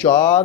4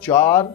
4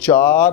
4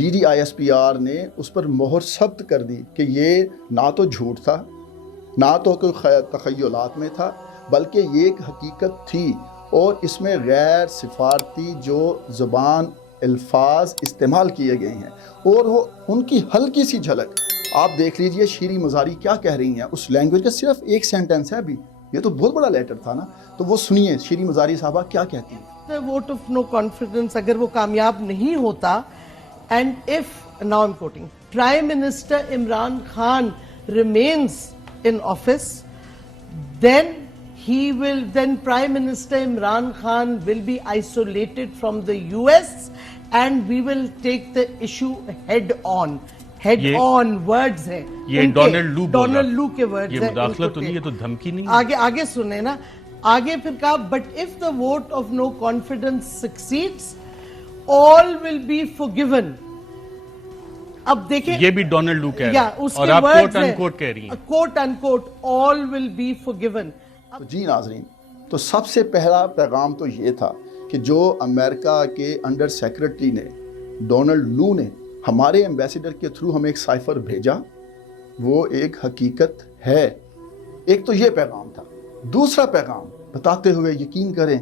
DGISPR نے اس پر مہر ثبت کر دی کہ یہ نہ تو جھوٹ تھا، نہ تو کوئی تخیلات میں تھا، بلکہ یہ ایک حقیقت تھی، اور اس میں غیر سفارتی جو زبان الفاظ استعمال کیے گئے ہیں اور وہ ان کی ہلکی سی جھلک آپ دیکھ لیجئے شیریں مزاری کیا کہہ رہی ہیں، اس لینگویج کا صرف ایک سینٹنس ہے ابھی، یہ تو بہت بڑا لیٹر تھا نا، تو وہ سنیے شیریں مزاری صاحبہ کیا کہتی ہیں۔ ووٹ آف نو کانفیڈنس اگر وہ کامیاب نہیں ہوتا، and of now I'm quoting prime minister Imran Khan remains in office then Prime Minister Imran Khan will be isolated from the US and we will take the issue head on words ہیں یہ Donald لو کے words ہیں، یہ مداخلت تو نہیں، یہ تو دھمکی نہیں، آگے سنیں نا، آگے پھر کہا but if the vote of no confidence succeeds all will be forgiven۔ اب دیکھیں یہ بھی ڈونلڈ لو کہہ رہا ہے اور آپ کوٹ ان کوٹ کہہ رہی ہیں، کوٹ ان کوٹ all will be forgiven۔ تو جی ناظرین، تو سب سے پہلا پیغام تو یہ تھا کہ جو امریکہ کے انڈر سیکرٹری نے ڈونلڈ لو نے ہمارے ایمبیسیڈر کے تھرو ہمیں ایک سائفر بھیجا، وہ ایک حقیقت ہے۔ ایک تو یہ پیغام تھا۔ دوسرا پیغام بتاتے ہوئے یقین کریں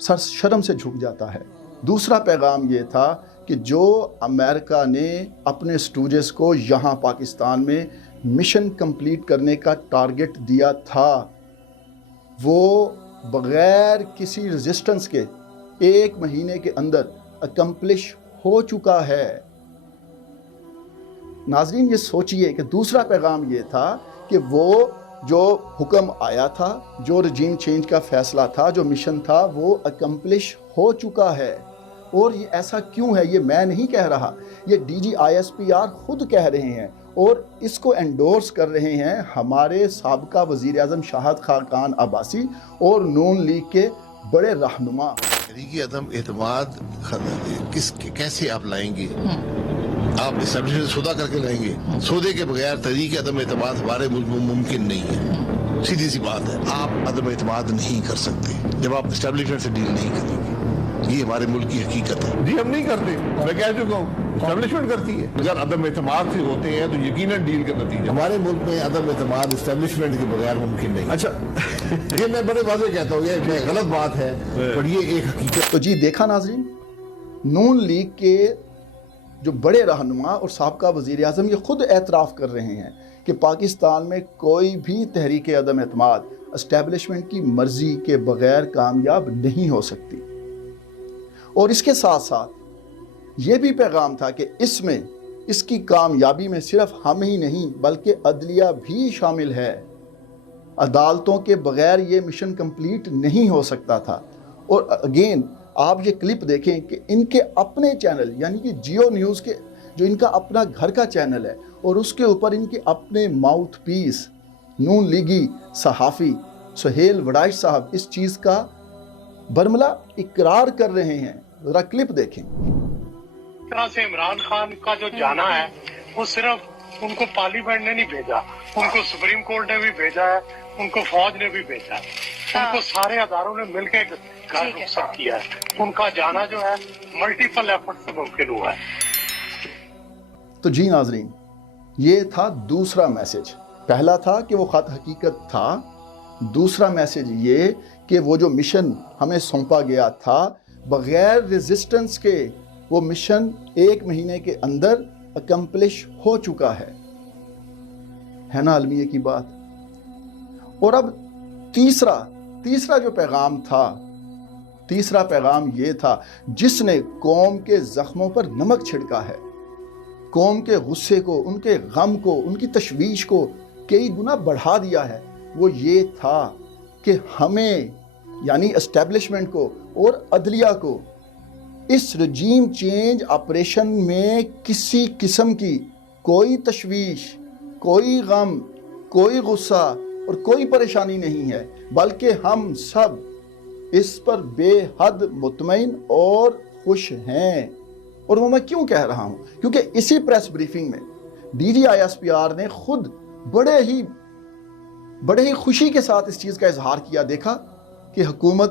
سر شرم سے جھک جاتا ہے، دوسرا پیغام یہ تھا کہ جو امریکہ نے اپنے اسٹوڈنٹس کو یہاں پاکستان میں مشن کمپلیٹ کرنے کا ٹارگٹ دیا تھا، وہ بغیر کسی ریزسٹنس کے 1 مہینے کے اندر اکمپلش ہو چکا ہے۔ ناظرین یہ سوچئے کہ دوسرا پیغام یہ تھا کہ وہ جو حکم آیا تھا، جو رجیم چینج کا فیصلہ تھا، جو مشن تھا، وہ اکمپلش ہو چکا ہے۔ اور یہ ایسا کیوں ہے؟ یہ میں نہیں کہہ رہا، یہ DGISPR خود کہہ رہے ہیں اور اس کو انڈورس کر رہے ہیں ہمارے سابقہ وزیر اعظم شاہد خاقان عباسی اور نون لیگ کے بڑے رہنما۔ تحریک عدم اعتماد کیسے آپ لائیں گے؟ آپ اسٹیبلشمنٹ سودا کر کے لائیں گے؟ سودے کے بغیر تحریک عدم اعتماد ہمارے ملک میں ممکن نہیں ہے، سیدھی سی بات ہے۔ آپ عدم اعتماد نہیں کر سکتے جب آپ اسٹیبلشمنٹ سے ڈیل نہیں کریں گے، یہ ہمارے ملک کی حقیقت ہے۔ جی ہم نہیں کرتے، میں کہہ چکا ہوں، اسٹیبلشمنٹ کرتی ہے۔ اگر عدم اعتماد سے ہوتے ہیں تو یقیناً ڈیل کا نتیجہ۔ ہمارے ملک میں عدم اعتماد اسٹیبلشمنٹ کے بغیر ممکن نہیں۔ اچھا یہ میں بڑے واضح کہتا ہوں، یہ غلط بات ہے پر یہ ایک حقیقت۔ تو جی دیکھا ناظرین، نون لیگ کے جو بڑے رہنما اور سابقہ وزیر اعظم یہ خود اعتراف کر رہے ہیں کہ پاکستان میں کوئی بھی تحریک عدم اعتماد اسٹیبلشمنٹ کی مرضی کے بغیر کامیاب نہیں ہو سکتی۔ اور اس کے ساتھ ساتھ یہ بھی پیغام تھا کہ اس کی کامیابی میں صرف ہم ہی نہیں بلکہ عدلیہ بھی شامل ہے، عدالتوں کے بغیر یہ مشن کمپلیٹ نہیں ہو سکتا تھا۔ اور اگین آپ یہ کلپ دیکھیں کہ ان کے اپنے چینل یعنی کہ جیو نیوز کے جو ان کا اپنا گھر کا چینل ہے اور اس کے اوپر ان کے اپنے ماؤتھ پیس نون لیگی صحافی سہیل وڑائچ صاحب اس چیز کا برملا اقرار کر رہے ہیں۔ ذرا کلپ دیکھیں۔ اس طرح سے عمران خان کا جو جانا ہے وہ صرف ان کو پارلیمنٹ نے نہیں بھیجا، ان کو سپریم کورٹ نے بھی بھیجا ہے، ان کو فوج نے بھی بھیجا ہے، ان کو سارے اداروں نے مل کے رخصت کیا ہے۔ ان کا جانا جو ہے ملٹیپل ایفرٹ سے ممکن ہوا ہے۔ تو جی ناظرین، یہ تھا دوسرا میسج۔ پہلا تھا کہ وہ خط حقیقت تھا، دوسرا میسج یہ کہ وہ جو مشن ہمیں سونپا گیا تھا بغیر ریزسٹنس کے وہ مشن 1 مہینے کے اندر اکمپلش ہو چکا ہے نا المیہ کی بات۔ اور اب تیسرا جو پیغام تھا، تیسرا پیغام یہ تھا جس نے قوم کے زخموں پر نمک چھڑکا ہے، قوم کے غصے کو، ان کے غم کو، ان کی تشویش کو کئی گنا بڑھا دیا ہے، وہ یہ تھا کہ ہمیں یعنی اسٹیبلشمنٹ کو اور عدلیہ کو اس رجیم چینج آپریشن میں کسی قسم کی کوئی تشویش، کوئی غم، کوئی غصہ اور کوئی پریشانی نہیں ہے، بلکہ ہم سب اس پر بے حد مطمئن اور خوش ہیں۔ اور وہ میں کیوں کہہ رہا ہوں؟ کیونکہ اسی پریس بریفنگ میں DGISPR نے خود بڑے ہی خوشی کے ساتھ اس چیز کا اظہار کیا، دیکھا کہ حکومت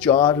4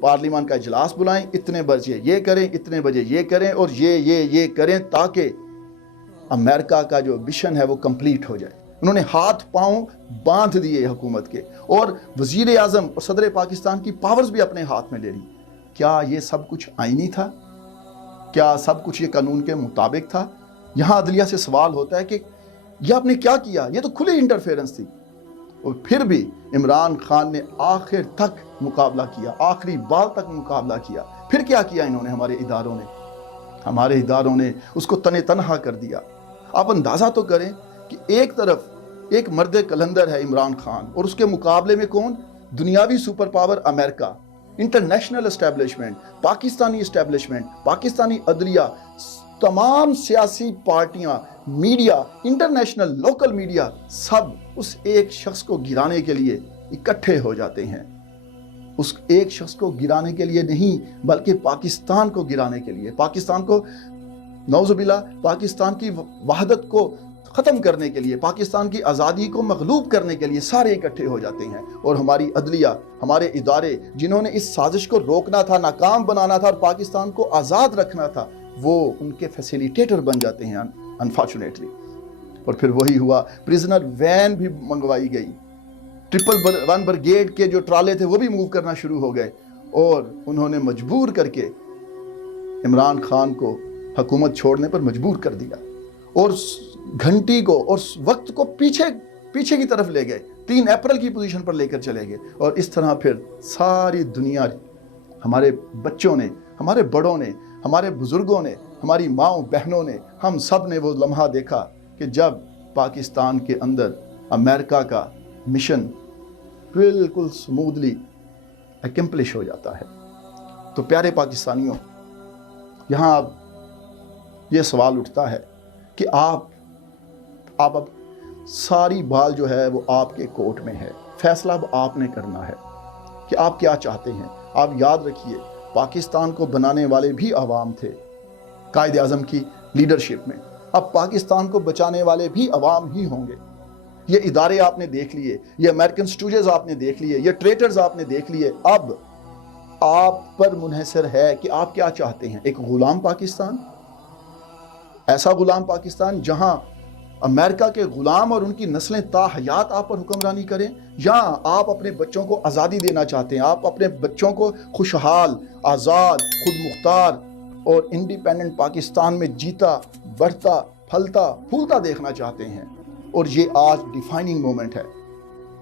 پارلیمان کا اجلاس بلائیں، اتنے بجے یہ کریں، اتنے بجے یہ کریں، اور یہ کریں تاکہ امریکہ کا جو مشن ہے وہ کمپلیٹ ہو جائے۔ انہوں نے ہاتھ پاؤں باندھ دیے حکومت کے، اور وزیر اعظم اور صدر پاکستان کی پاورز بھی اپنے ہاتھ میں لے لی۔ کیا یہ سب کچھ آئینی تھا؟ کیا سب کچھ یہ قانون کے مطابق تھا؟ یہاں عدلیہ سے سوال ہوتا ہے کہ یہ آپ نے کیا کیا؟ یہ تو کھلی انٹرفیرنس تھی۔ اور پھر بھی عمران خان نے آخر تک مقابلہ کیا، آخری بال تک مقابلہ کیا۔ پھر کیا کیا انہوں نے؟ ہمارے اداروں نے اس کو تنے تنہا کر دیا۔ آپ اندازہ تو کریں کہ ایک طرف ایک مرد کلندر ہے عمران خان، اور اس کے مقابلے میں کون؟ دنیاوی سپر پاور امریکہ، international establishment, Pakistani establishment, Pakistani عدلیہ، تمام سیاسی پارٹیاں، میڈیا، انٹرنیشنل لوکل میڈیا، سب اس ایک شخص کو گرانے کے لیے اکٹھے ہو جاتے ہیں۔ اس ایک شخص کو گرانے کے لیے نہیں، بلکہ پاکستان کو گرانے کے لیے، پاکستان کو نعوذ باللہ پاکستان کی وحدت کو ختم کرنے کے لیے، پاکستان کی آزادی کو مغلوب کرنے کے لیے سارے اکٹھے ہو جاتے ہیں۔ اور ہماری عدلیہ، ہمارے ادارے جنہوں نے اس سازش کو روکنا تھا، ناکام بنانا تھا اور پاکستان کو آزاد رکھنا تھا، وہ ان کے فیسیلیٹیٹر بن جاتے ہیں انفارچونیٹلی۔ اور پھر وہی ہوا، پریزنر وین بھی منگوائی گئی، 111 بریگیڈ کے جو ٹرالے تھے وہ بھی موو کرنا شروع ہو گئے، اور انہوں نے مجبور کر کے عمران خان کو حکومت چھوڑنے پر مجبور کر دیا، اور گھنٹی کو اور وقت کو پیچھے کی طرف لے گئے، 3 اپریل کی پوزیشن پر لے کر چلے گئے۔ اور اس طرح پھر ساری دنیا، ہمارے بچوں نے، ہمارے بڑوں نے، ہمارے بزرگوں نے، ہماری ماؤں بہنوں نے، ہم سب نے وہ لمحہ دیکھا کہ جب پاکستان کے اندر امریکہ کا مشن بالکل سمودلی اکمپلش ہو جاتا ہے۔ تو پیارے پاکستانیوں، یہاں اب یہ سوال اٹھتا ہے کہ آپ اب ساری بال جو ہے وہ آپ کے کورٹ میں ہے، فیصلہ اب آپ نے کرنا ہے کہ آپ کیا چاہتے ہیں۔ آپ یاد رکھیے، پاکستان کو بنانے والے بھی عوام تھے قائد اعظم کی لیڈرشپ میں، اب پاکستان کو بچانے والے بھی عوام ہی ہوں گے۔ یہ ادارے آپ نے دیکھ لیے، یہ امریکن سٹوجز آپ نے دیکھ لیے، یہ ٹریٹرز آپ نے دیکھ لیے، اب آپ پر منحصر ہے کہ آپ کیا چاہتے ہیں۔ ایک غلام پاکستان، ایسا غلام پاکستان جہاں امریکہ کے غلام اور ان کی نسلیں تا حیات آپ پر حکمرانی کریں، یا آپ اپنے بچوں کو آزادی دینا چاہتے ہیں، آپ اپنے بچوں کو خوشحال، آزاد، خود مختار اور انڈیپینڈنٹ پاکستان میں جیتا، بڑھتا، پھلتا، پھولتا دیکھنا چاہتے ہیں۔ اور یہ آج ڈیفائننگ مومنٹ ہے۔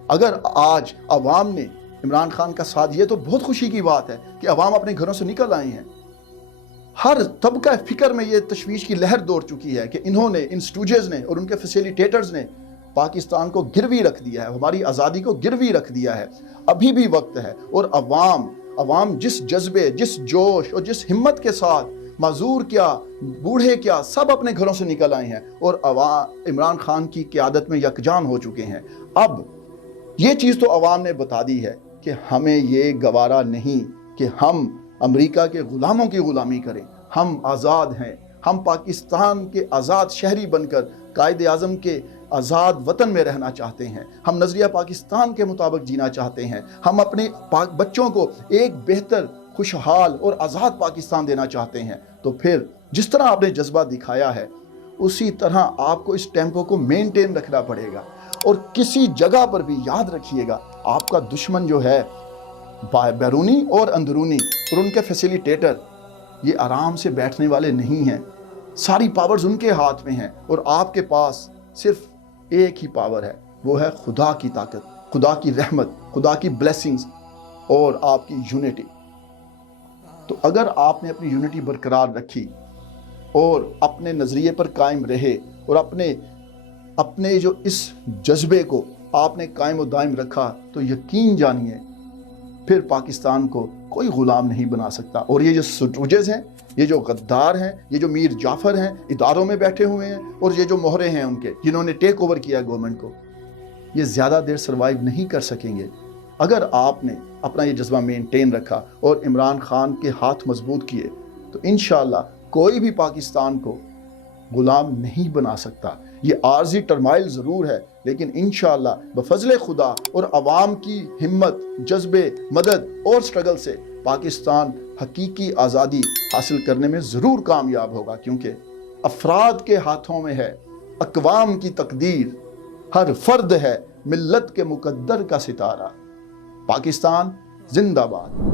اگر آج عوام نے عمران خان کا ساتھ، یہ تو بہت خوشی کی بات ہے کہ عوام اپنے گھروں سے نکل آئے ہیں۔ ہر طبقہ فکر میں یہ تشویش کی لہر دوڑ چکی ہے کہ انہوں نے، ان سٹوجز نے اور ان کے فیسیلیٹیٹرز نے پاکستان کو گروی رکھ دیا ہے، ہماری آزادی کو گروی رکھ دیا ہے۔ ابھی بھی وقت ہے، اور عوام جس جذبے، جس جوش اور جس ہمت کے ساتھ، معذور کیا، بوڑھے کیا، سب اپنے گھروں سے نکل آئے ہیں اور عمران خان کی قیادت میں یکجان ہو چکے ہیں۔ اب یہ چیز تو عوام نے بتا دی ہے کہ ہمیں یہ گوارا نہیں کہ ہم امریکہ کے غلاموں کی غلامی کریں۔ ہم آزاد ہیں، ہم پاکستان کے آزاد شہری بن کر قائد اعظم کے آزاد وطن میں رہنا چاہتے ہیں، ہم نظریہ پاکستان کے مطابق جینا چاہتے ہیں، ہم اپنے بچوں کو ایک بہتر، خوشحال اور آزاد پاکستان دینا چاہتے ہیں۔ تو پھر جس طرح آپ نے جذبہ دکھایا ہے، اسی طرح آپ کو اس ٹیمپو کو مینٹین رکھنا پڑے گا۔ اور کسی جگہ پر بھی یاد رکھیے گا، آپ کا دشمن جو ہے بیرونی اور اندرونی اور ان کے فیسیلیٹیٹر، یہ آرام سے بیٹھنے والے نہیں ہیں۔ ساری پاورز ان کے ہاتھ میں ہیں، اور آپ کے پاس صرف ایک ہی پاور ہے، وہ ہے خدا کی طاقت، خدا کی رحمت، خدا کی بلیسنگز اور آپ کی یونٹی۔ تو اگر آپ نے اپنی یونٹی برقرار رکھی اور اپنے نظریے پر قائم رہے، اور اپنے جو اس جذبے کو آپ نے قائم و دائم رکھا، تو یقین جانیے پھر پاکستان کو کوئی غلام نہیں بنا سکتا۔ اور یہ جو سٹوجز ہیں، یہ جو غدار ہیں، یہ جو میر جعفر ہیں، اداروں میں بیٹھے ہوئے ہیں، اور یہ جو مہرے ہیں ان کے، جنہوں نے ٹیک اوور کیا گورنمنٹ کو، یہ زیادہ دیر سروائیو نہیں کر سکیں گے۔ اگر آپ نے اپنا یہ جذبہ مینٹین رکھا اور عمران خان کے ہاتھ مضبوط کیے، تو انشاءاللہ کوئی بھی پاکستان کو غلام نہیں بنا سکتا۔ یہ عارضی ٹرمائل ضرور ہے، لیکن انشاءاللہ بفضل خدا اور عوام کی ہمت، جذبے، مدد اور سٹرگل سے پاکستان حقیقی آزادی حاصل کرنے میں ضرور کامیاب ہوگا، کیونکہ افراد کے ہاتھوں میں ہے اقوام کی تقدیر، ہر فرد ہے ملت کے مقدر کا ستارہ۔ پاکستان زندہ باد۔